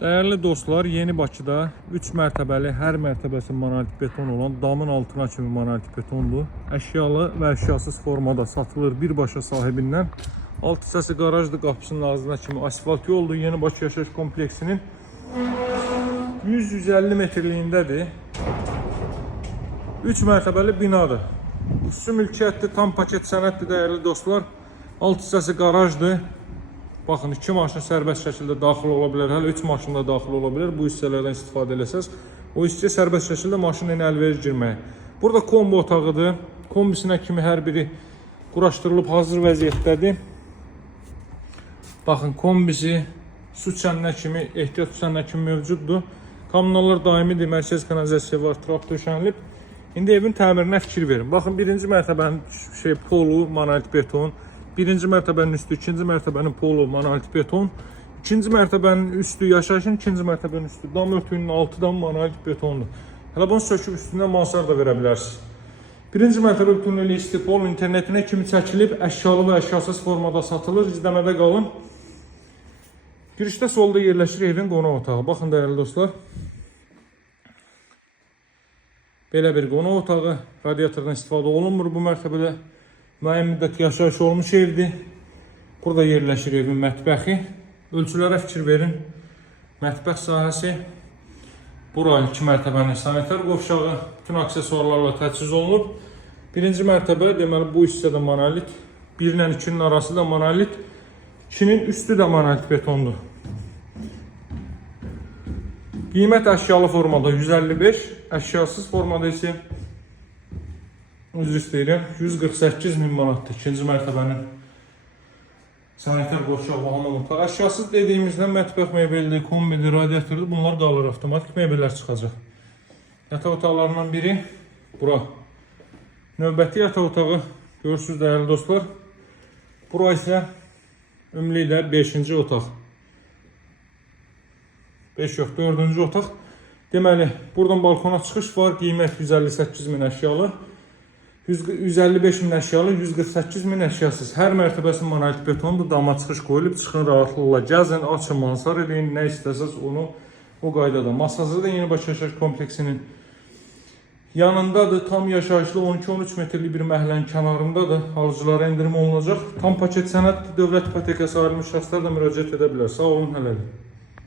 Değerli dostlar, Yeni Bakıda 3 mərtəbəli, hər mərtəbəsi monolit beton olan damın altına kimi monolit betondur. Əşyalı və əşyasız formada satılır birbaşa sahibindən. Alt hissəsi qarajdır, qapısının ağzına kimi asfalt yoldur. Yeni Bakı yaşayış kompleksinin 100-150 metrliyindədir. 3 mərtəbəli binadır. Üstü mülkiyyətdir, tam paket sənəddir değerli dostlar. Alt hissəsi qarajdır. Baxın, 2 maşın sərbəst şəkildə daxil ola bilər, hələ 3 maşın da daxil ola bilər. Bu hissələrdən istifadə eləsəz, o hissəyə sərbəst şəkildə maşın ilə əlverişli girməyə. Burada kombo otağıdır. Kombisinə kimi hər biri quraşdırılıb hazır vəziyyətdədir. Baxın, kombisi su çəninə kimi, ehtiyat çəninə kimi mövcuddur. Kommunallar daimidir, mərkəz kanalizasiya var, trap döşənilib. İndi evin təmirinə fikir verin. Baxın, birinci mərtəbənin polu, monolit beton. Birinci mərtəbənin üstü, ikinci mərtəbənin polu, monolit beton. İkinci mərtəbənin üstü yaşayışın, ikinci mərtəbənin üstü dam örtüyünün altıdan monolit betondur. Hələ bunu söküb üstündən mansar da verə bilərsiniz. Birinci mərtəbə bütünlüyü istipol internetinə kimi çəkilib, əşyalı və əşyasız formada satılır. İzləmədə qalın. Girişdə solda yerləşir evin qonaq otağı. Baxın değerli dostlar. Belə bir qonaq otağı, radiatordan istifadə olunmur bu mərtəbədə. Müəyyən müddət yaşayış olmuş evdir. Burada yerləşir evin mətbəxi. Ölçülərə fikir verin. Mətbəx sahəsi. Bura 2 mərtəbənin sanitar qovşağı. Bütün aksesuarlarla təchiz olunub. Birinci mərtəbə, deməli bu hissədə monolit. 1 ilə 2-nin arası da monolit. 2-nin üstü də monolit betondur. Qiymət əşyalı formada 155, əşyasız formada isə üzr istəyirəm, 148.000 manatdır. İkinci mərtəbənin sanitar qovşağı və hamam otağı. Əşyasız dediyimizdə mətbəx mebeldir, kombidir, radiatordur. Bunlar qalır, avtomatik mebellər çıxacaq. Yataq otaqlarından biri bura. Növbəti yataq otağı görürsünüz değerli dostlar. Bura isə ümumiliklə 5-ci otaq. 5 yox, 4-cü otaq. Deməli, buradan balkona çıxış var. Qiymət 158.000 əşyalı. 155.000 əşyalı, 148.000 əşyasız. Hər mərtəbəsi monolit betondur. Dama çıxış qoyulub, çıxın rahatlıqla gəzin, açın, mansar edin, nə istəsəz onu o qaydada. Masajı da Yeni Bakı yaşayış kompleksinin yanındadır. Tam yaşayışlı 12-13 metrlik bir məhəllənin kənarındadır. Alıcılara endirim olunacaq. Tam paket sənəd dövlət ipotekası ayrılmış şəxslər də müraciət edə bilər. Sağ olun, hələlik.